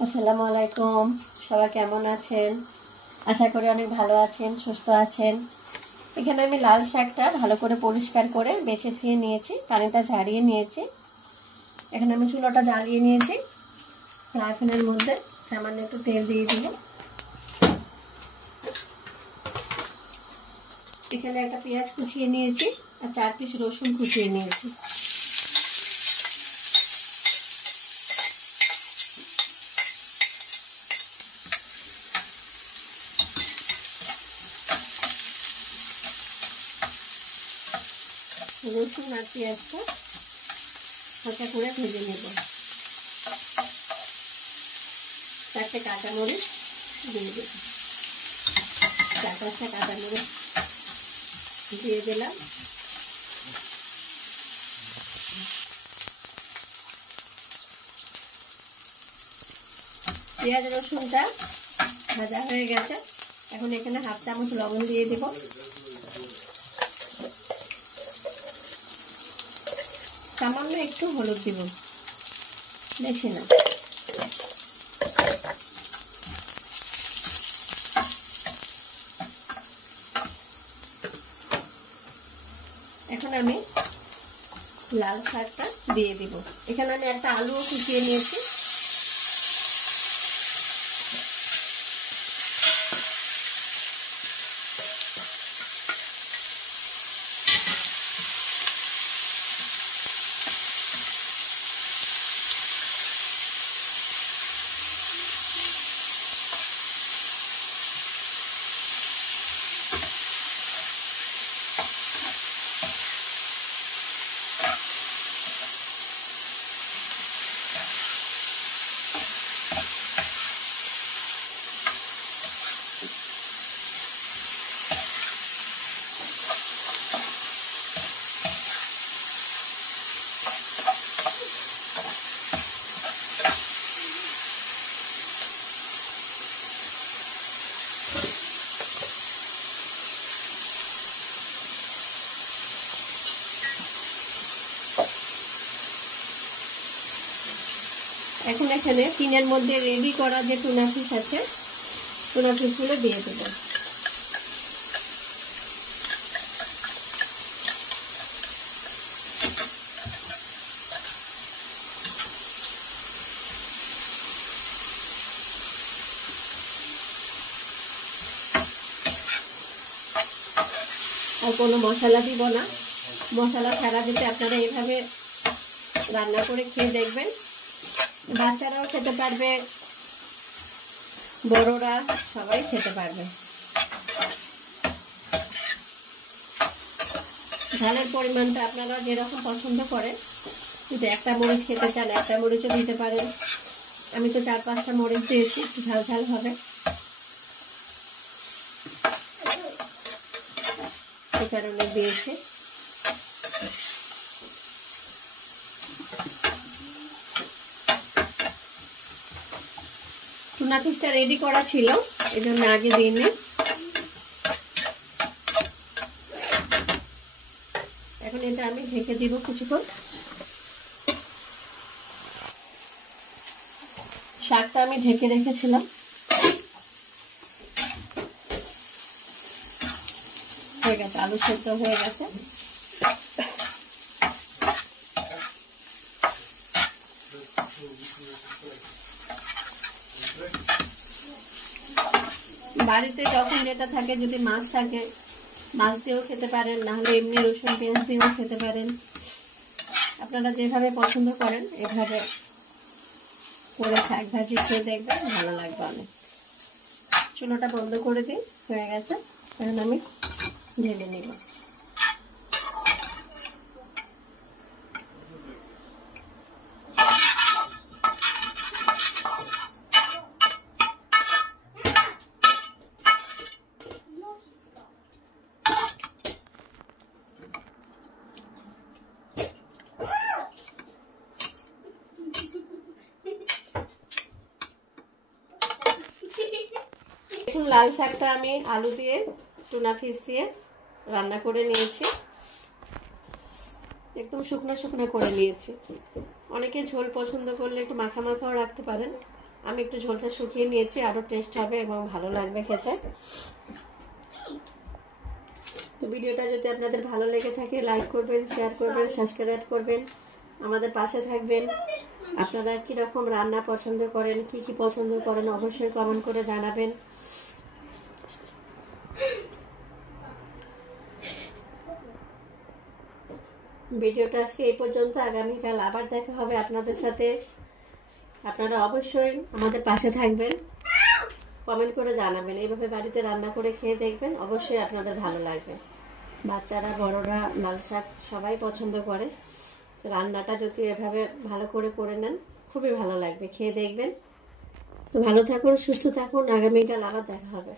আসসালামু আলাইকুম। সবাই কেমন আছেন? আশা করি অনেক ভালো আছেন, সুস্থ আছেন। এখানে আমি লাল শাকটা ভালো করে পরিষ্কার করে বেছে ধুয়ে নিয়েছি, পানিটা ঝারিয়ে নিয়েছি। এখানে আমি চুলাটা জ্বালিয়ে নিয়েছি। ফ্রাই প্যানের মধ্যে সামান্য একটু তেল দিয়ে দিব। এখানে একটা পেঁয়াজ কুচিয়ে নিয়েছি আর 4 পিস রসুন কুচিয়ে নিয়েছি। রসুন আর পেঁয়াজটা হালকা করে ভেজে নেব। 4টে কাঁচামরিচ দিয়ে দেব। 4-5টা কাঁচামরিচ দিয়ে দিলাম। পেঁয়াজ রসুনটা ভাজা হয়ে গেছে। এখন এখানে 1/2 চামচ লবণ দিয়ে দেব। সামান্য একটু হলুদ দিব, বেশি না। এখন আমি লাল শাকটা দিয়ে দিব। এখানে আমি একটা আলুও কুচিয়ে নিয়েছি। এখন এখানে টিনের মধ্যে রেডি করা যে টুনা ফিশ আছে, টুনা ফিশগুলো দিয়ে দেব। আর কোনো মশলা দিব না। মশলা ছাড়া দিতে আপনারা এইভাবে রান্না করে খেয়ে দেখবেন। বাচ্চারাও খেতে পারবে, বড়রা সবাই খেতে পারবে। ঝালের পরিমাণটা আপনারা যেরকম পছন্দ করেন, যদি একটা মরিচ খেতে চান একটা মরিচও দিতে পারেন। আমি তো 4-5টা মরিচ দিয়েছি, একটু ঝাল ঝাল হবে সে কারণে দিয়েছি। টুনা ফিশটা রেডি করা ছিল, এই জন্য আগে দিইনি। এখন এটা আমি ঢেকে দিব কিছুক্ষণ। শাকটা আমি ঢেকে রেখেছিলাম, হয়ে গেছে। আলু সেদ্ধ হয়ে গেছে। বাড়িতে যখন যেটা থাকে, যদি মাছ থাকে মাছ দিয়েও খেতে পারেন, নাহলে এমনি রসুন পেঁয়াজ দিয়েও খেতে পারেন। আপনারা যেভাবে পছন্দ করেন এভাবে করে শাক ভাজি খেয়ে দেখবেন, ভালো লাগবে অনেক। চুলোটা বন্ধ করে দিই, হয়ে গেছে। এখন আমি ঢেলে নিব। দেখুন লাল শাকটা আমি আলু দিয়ে টুনা ফিশ দিয়ে রান্না করে নিয়েছি। একদম শুকনো শুকনো করে নিয়েছি। অনেকে ঝোল পছন্দ করলে একটু মাখা মাখাও রাখতে পারেন, আমি একটু ঝোলটা শুকিয়ে নিয়েছি, আরও টেস্ট হবে এবং ভালো লাগবে খেতে। তো ভিডিওটা যদি আপনাদের ভালো লেগে থাকে লাইক করবেন, শেয়ার করবেন, সাবস্ক্রাইব করবেন, আমাদের পাশে থাকবেন। আপনারা কীরকম রান্না পছন্দ করেন, কি কি পছন্দ করেন অবশ্যই কমেন্ট করে জানাবেন। ভিডিওটা আজকে এই পর্যন্ত, আগামীকাল আবার দেখা হবে আপনাদের সাথে। আপনারা অবশ্যই আমাদের পাশে থাকবেন, কমেন্ট করে জানাবেন। এইভাবে বাড়িতে রান্না করে খেয়ে দেখবেন, অবশ্যই আপনাদের ভালো লাগবে। বাচ্চারা বড়রা লাল শাক সবাই পছন্দ করে। রান্নাটা যদি এভাবে ভালো করে নেন খুবই ভালো লাগবে, খেয়ে দেখবেন। তো ভালো থাকুন, সুস্থ থাকুন, আগামীকাল আবার দেখা হবে।